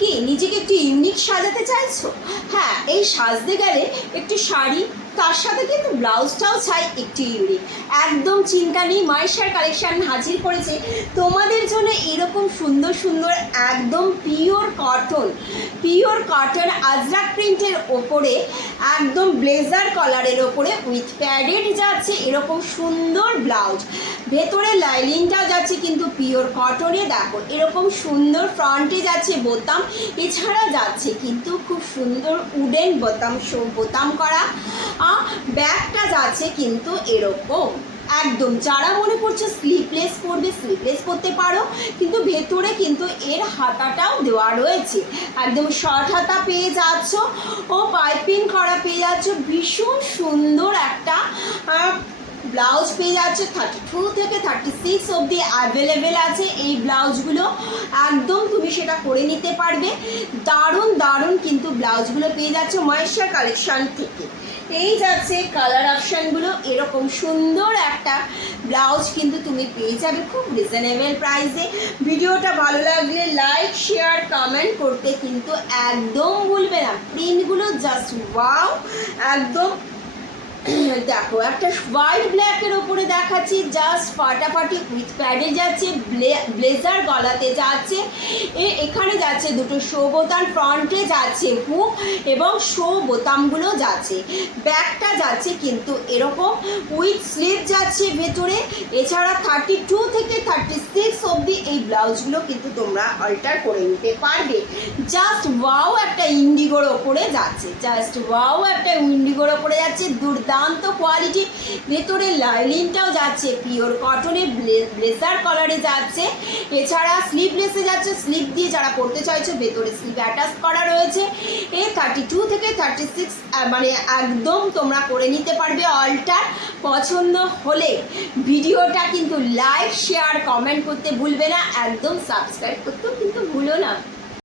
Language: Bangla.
কি নিজেকে একটু ইউনিক সাজাতে চাইছো? হ্যাঁ, এই সাজতে গেলে একটু শাড়ি, তার সাথে কিন্তু ব্লাউজটাও চাই একটু ইউনিক। একদম চিন্তা নেই, মাইশার কালেকশান হাজির করেছে তোমাদের জন্য এরকম সুন্দর সুন্দর একদম পিওর কটন আজরাক প্রিন্টের ওপরে একদম ব্লেজার কলারের ওপরে উইথ প্যাডেড যাচ্ছে এরকম সুন্দর ব্লাউজ। ভেতরে লাইনিংটা যাচ্ছে কিন্তু পিওর কটনে, দেখো এরকম সুন্দর ফ্রন্টে যাচ্ছে বোতাম, এছাড়া যাচ্ছে কিন্তু খুব সুন্দর উডেন বোতাম করা। ব্যাগটা যাচ্ছে কিন্তু এরকম একদম, যারা মনে করছে স্লিভলেস পরবে স্লিভলেস পরতে পারো, কিন্তু ভেতরে কিন্তু এর হাতাটাও দেওয়া রয়েছে, একদম শর্ট হাতা পেয়ে যাচ্ছ ও পাইপিং করা পেয়ে যাচ্ছ। ভীষণ সুন্দর একটা ব্লাউজ পেয়ে যাচ্ছে। 32 থেকে 36 অবধি অ্যাভেলেবেল আছে এই ব্লাউজগুলো, একদম তুমি সেটা করে নিতে পারবে। দারুণ দারুণ কিন্তু ব্লাউজগুলো পেয়ে যাচ্ছে মহেশ্বর কালেকশন থেকে। এই যাচ্ছে কালার অপশানগুলো, এরকম সুন্দর একটা ব্লাউজ কিন্তু তুমি পেয়ে যাবে খুব রিজনেবল প্রাইসে। ভিডিওটা ভালো লাগলে লাইক শেয়ার কমেন্ট করতে কিন্তু একদম ভুলবে না। প্রিন্টগুলো জাস্ট ওয়াও, একদম দেখো একটা হোয়াইট ব্ল্যাকের ওপরে দেখাচ্ছি, জাস্ট ফাটাফাটি উইথ প্যাডে যাচ্ছে, ব্লেজার গলাতে যাচ্ছে, এখানে যাচ্ছে দুটো শো বোতাম, ফ্রন্টে যাচ্ছে হুক এবং শো বোতামগুলো যাচ্ছে। ব্যাকটা যাচ্ছে কিন্তু এরকম উইথ স্লিভ যাচ্ছে ভেতরে। এছাড়া 32 থেকে 36 অবধি এই ব্লাউজগুলো কিন্তু তোমরা অল্টার করে নিতে পারবে। জাস্ট ওয়াও একটা ইন্ডিগোর ওপরে যাচ্ছে, জাস্ট ওয়াও একটা ইন্ডিগোর ওপরে যাচ্ছে, দুর্দান্ত কোয়ালিটি। ভেতরে লাইনিংটাও যাচ্ছে পিওর কটনে, ব্লেজার কলারে যাচ্ছে, এছাড়া স্লিভলেসে যাচ্ছে, স্লিভ দিয়ে যারা পরতে চাইছো ভেতরে স্লিভ অ্যাটাচ করা রয়েছে। এই 32 থেকে 36 মানে একদম তোমরা করে নিতে পারবে অল্টার। পছন্দ হলে ভিডিওটা কিন্তু লাইক শেয়ার কমেন্ট করতে ভুলবে না, একদম সাবস্ক্রাইব করতেও কিন্তু ভুলো না।